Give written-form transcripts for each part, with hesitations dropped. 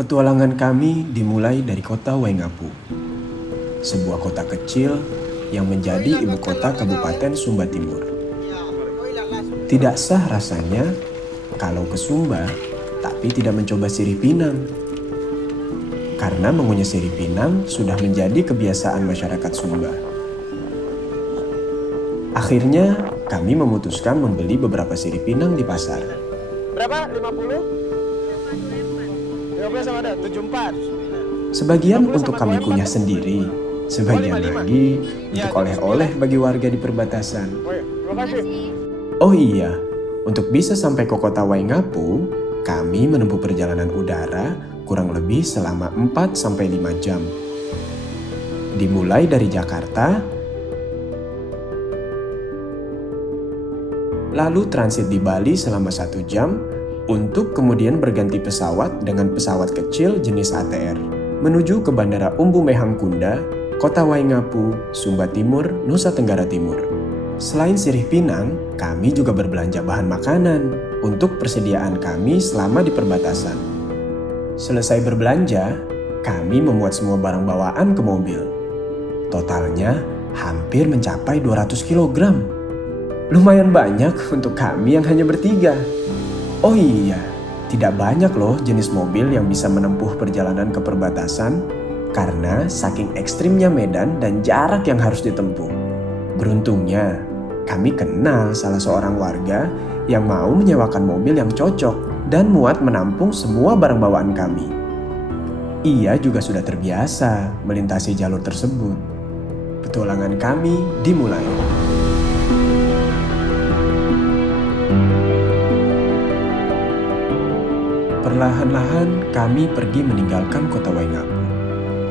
Petualangan kami dimulai dari kota Waingapu, sebuah kota kecil yang menjadi ibu kota Kabupaten Sumba Timur. Tidak sah rasanya kalau ke Sumba tapi tidak mencoba sirih pinang. Karena mengunyah sirih pinang sudah menjadi kebiasaan masyarakat Sumba. Akhirnya kami memutuskan membeli beberapa sirih pinang di pasar. Berapa? 50? 15 sama ada? 74? Sebagian untuk kami kunyah sendiri, sebagian lagi untuk oleh-oleh bagi warga di perbatasan. Oh iya, terima kasih. Oh iya, untuk bisa sampai ke kota Waingapu, kami menempuh perjalanan udara kurang lebih selama 4-5 jam. Dimulai dari Jakarta, lalu transit di Bali selama 1 jam, untuk kemudian berganti pesawat dengan pesawat kecil jenis ATR, menuju ke Bandara Umbu Mehang Kunda, Kota Waingapu, Sumba Timur, Nusa Tenggara Timur. Selain sirih pinang, kami juga berbelanja bahan makanan untuk persediaan kami selama di perbatasan. Selesai berbelanja, kami memuat semua barang bawaan ke mobil. Totalnya hampir mencapai 200 kg. Lumayan banyak untuk kami yang hanya bertiga. Oh iya, tidak banyak loh jenis mobil yang bisa menempuh perjalanan ke perbatasan karena saking ekstrimnya medan dan jarak yang harus ditempuh. Beruntungnya, kami kenal salah seorang warga yang mau menyewakan mobil yang cocok dan muat menampung semua barang bawaan kami. Ia juga sudah terbiasa melintasi jalur tersebut. Petualangan kami dimulai. Perlahan-lahan kami pergi meninggalkan kota Waingapu.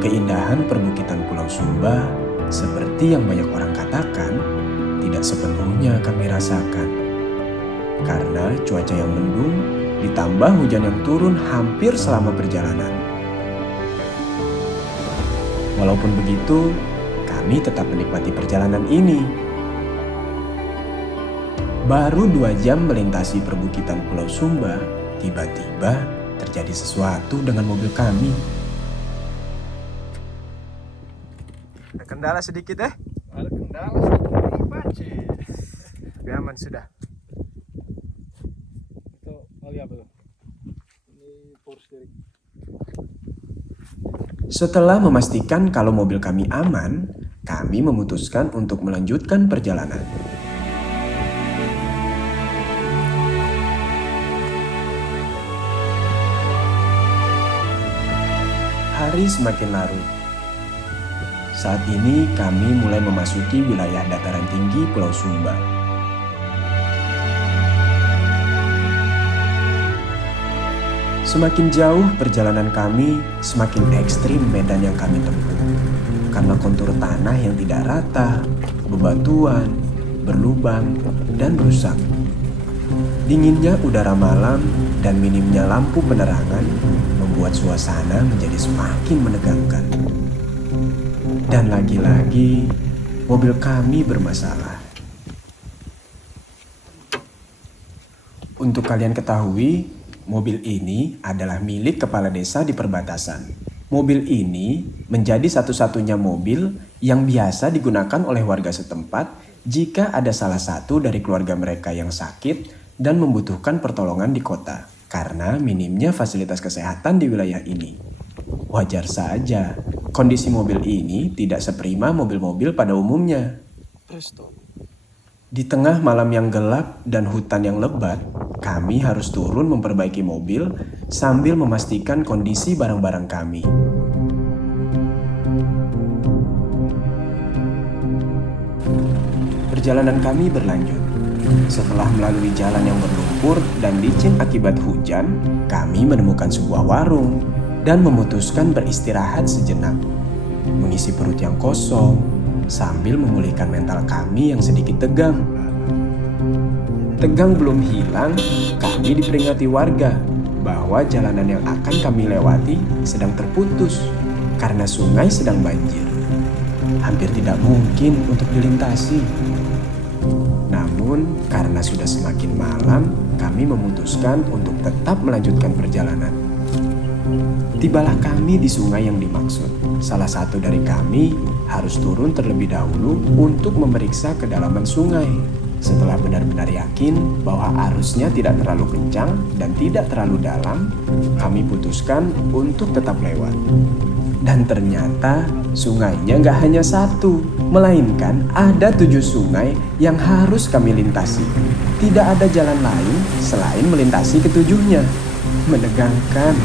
Keindahan perbukitan Pulau Sumba, seperti yang banyak orang katakan, tidak sepenuhnya kami rasakan. Karena cuaca yang mendung, ditambah hujan yang turun hampir selama perjalanan. Walaupun begitu, kami tetap menikmati perjalanan ini. Baru 2 jam melintasi perbukitan Pulau Sumba, tiba-tiba terjadi sesuatu dengan mobil kami. Ada kendala sedikit ya? Ada kendala sedikit, Panci. Tapi aman sudah. Itu oli apa tuh? Ini power steering. Setelah memastikan kalau mobil kami aman, kami memutuskan untuk melanjutkan perjalanan. Hari semakin larut. Saat ini kami mulai memasuki wilayah dataran tinggi Pulau Sumba. Semakin jauh perjalanan kami, semakin ekstrim medan yang kami tempuh. Karena kontur tanah yang tidak rata, bebatuan, berlubang, dan rusak. Dinginnya udara malam dan minimnya lampu penerangan membuat suasana menjadi semakin menegangkan. Dan lagi-lagi, mobil kami bermasalah. Untuk kalian ketahui, mobil ini adalah milik kepala desa di perbatasan. Mobil ini menjadi satu-satunya mobil yang biasa digunakan oleh warga setempat jika ada salah satu dari keluarga mereka yang sakit dan membutuhkan pertolongan di kota karena minimnya fasilitas kesehatan di wilayah ini. Wajar saja, kondisi mobil ini tidak seprima mobil-mobil pada umumnya. Di tengah malam yang gelap dan hutan yang lebat, kami harus turun memperbaiki mobil sambil memastikan kondisi barang-barang kami. Perjalanan kami berlanjut. Setelah melalui jalan yang berlumpur dan licin akibat hujan, kami menemukan sebuah warung dan memutuskan beristirahat sejenak, mengisi perut yang kosong sambil memulihkan mental kami yang sedikit tegang. Tegang belum hilang, kami diperingati warga bahwa jalanan yang akan kami lewati sedang terputus karena sungai sedang banjir. Hampir tidak mungkin untuk dilintasi. Namun, karena sudah semakin malam, kami memutuskan untuk tetap melanjutkan perjalanan. Tibalah kami di sungai yang dimaksud. Salah satu dari kami harus turun terlebih dahulu untuk memeriksa kedalaman sungai. Setelah benar-benar yakin bahwa arusnya tidak terlalu kencang dan tidak terlalu dalam, kami putuskan untuk tetap lewat. Dan ternyata sungainya gak hanya satu, melainkan ada 7 sungai yang harus kami lintasi. Tidak ada jalan lain selain melintasi ketujuhnya. Menegangkan.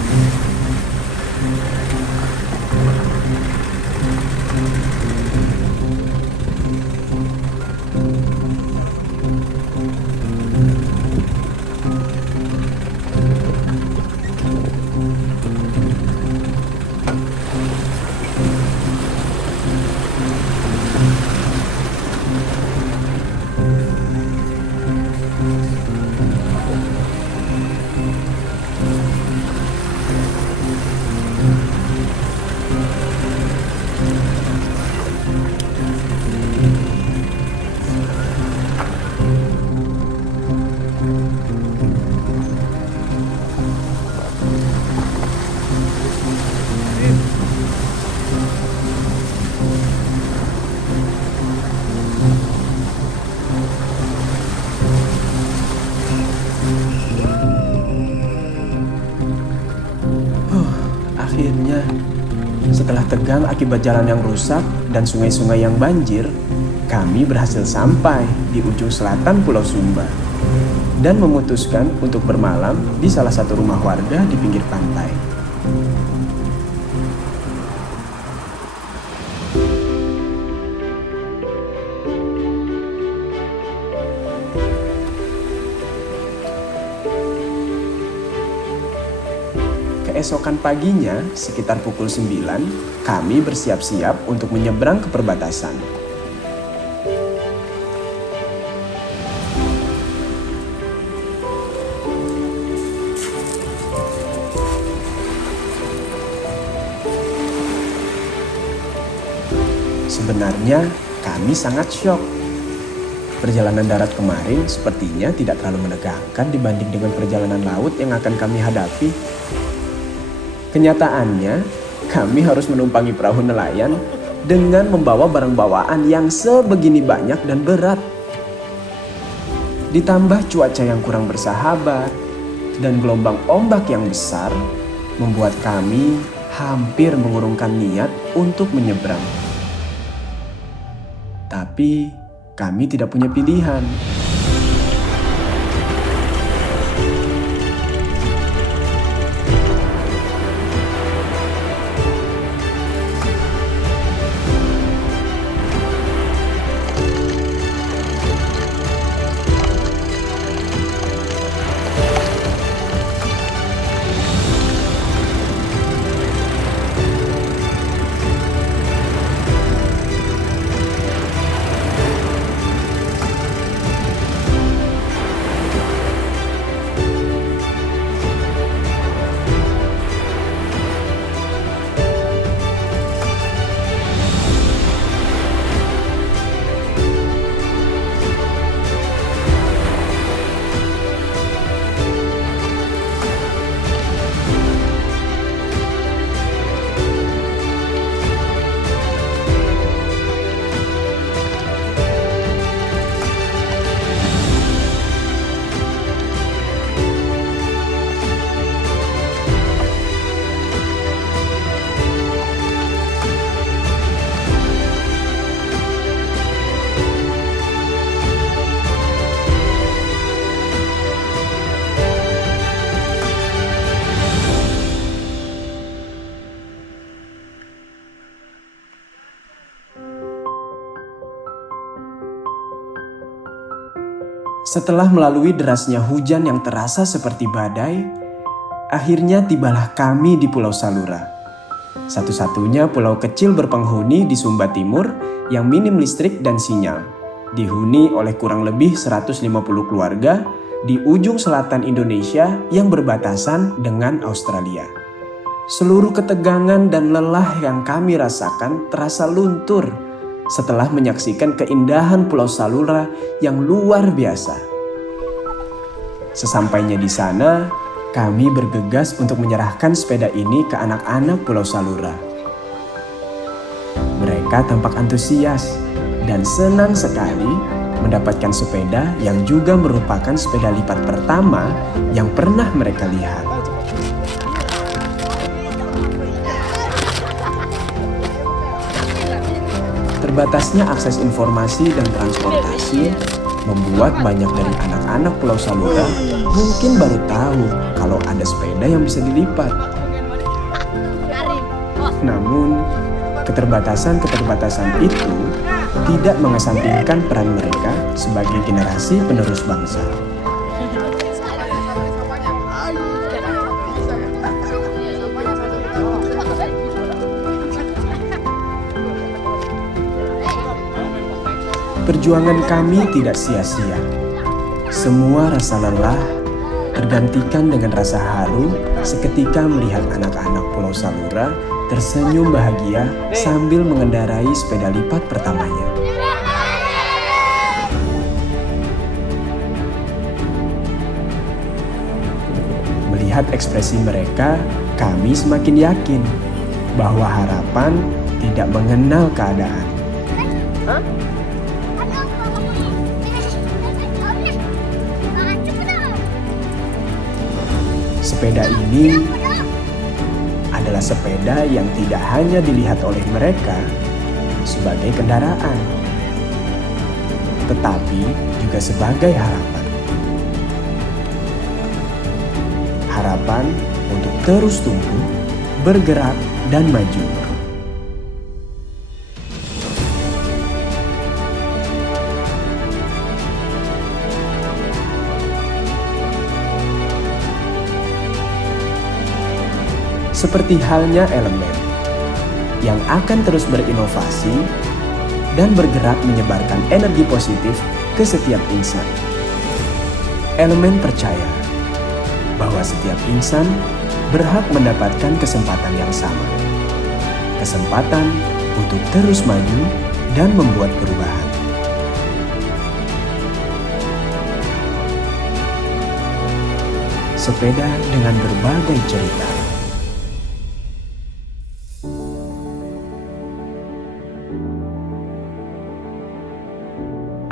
Akhirnya, setelah tegang akibat jalan yang rusak dan sungai-sungai yang banjir, kami berhasil sampai di ujung selatan Pulau Sumba dan memutuskan untuk bermalam di salah satu rumah warga di pinggir pantai. Keesokan paginya, sekitar pukul 9, kami bersiap-siap untuk menyeberang ke perbatasan. Sebenarnya, kami sangat syok. Perjalanan darat kemarin sepertinya tidak terlalu menegangkan dibanding dengan perjalanan laut yang akan kami hadapi. Kenyataannya, kami harus menumpangi perahu nelayan dengan membawa barang bawaan yang sebegini banyak dan berat. Ditambah cuaca yang kurang bersahabat dan gelombang ombak yang besar, membuat kami hampir mengurungkan niat untuk menyeberang. Tapi kami tidak punya pilihan. Setelah melalui derasnya hujan yang terasa seperti badai, akhirnya tibalah kami di Pulau Salura. Satu-satunya pulau kecil berpenghuni di Sumba Timur yang minim listrik dan sinyal. Dihuni oleh kurang lebih 150 keluarga di ujung selatan Indonesia yang berbatasan dengan Australia. Seluruh ketegangan dan lelah yang kami rasakan terasa luntur setelah menyaksikan keindahan Pulau Salura yang luar biasa. Sesampainya di sana, kami bergegas untuk menyerahkan sepeda ini ke anak-anak Pulau Salura. Mereka tampak antusias dan senang sekali mendapatkan sepeda yang juga merupakan sepeda lipat pertama yang pernah mereka lihat. Terbatasnya akses informasi dan transportasi membuat banyak dari anak-anak Pulau Salura mungkin baru tahu kalau ada sepeda yang bisa dilipat. Namun, keterbatasan itu tidak mengesampingkan peran mereka sebagai generasi penerus bangsa. Perjuangan kami tidak sia-sia. Semua rasa lelah tergantikan dengan rasa haru seketika melihat anak-anak Pulau Salura tersenyum bahagia sambil mengendarai sepeda lipat pertamanya. Melihat ekspresi mereka, kami semakin yakin bahwa harapan tidak mengenal keadaan. Sepeda ini adalah sepeda yang tidak hanya dilihat oleh mereka sebagai kendaraan, tetapi juga sebagai harapan. Harapan untuk terus tumbuh, bergerak, dan maju. Seperti halnya Elemen yang akan terus berinovasi dan bergerak menyebarkan energi positif ke setiap insan. Elemen percaya bahwa setiap insan berhak mendapatkan kesempatan yang sama. Kesempatan untuk terus maju dan membuat perubahan. Sepeda dengan berbagai cerita.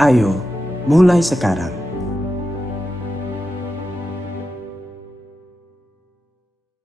Ayo, mulai sekarang.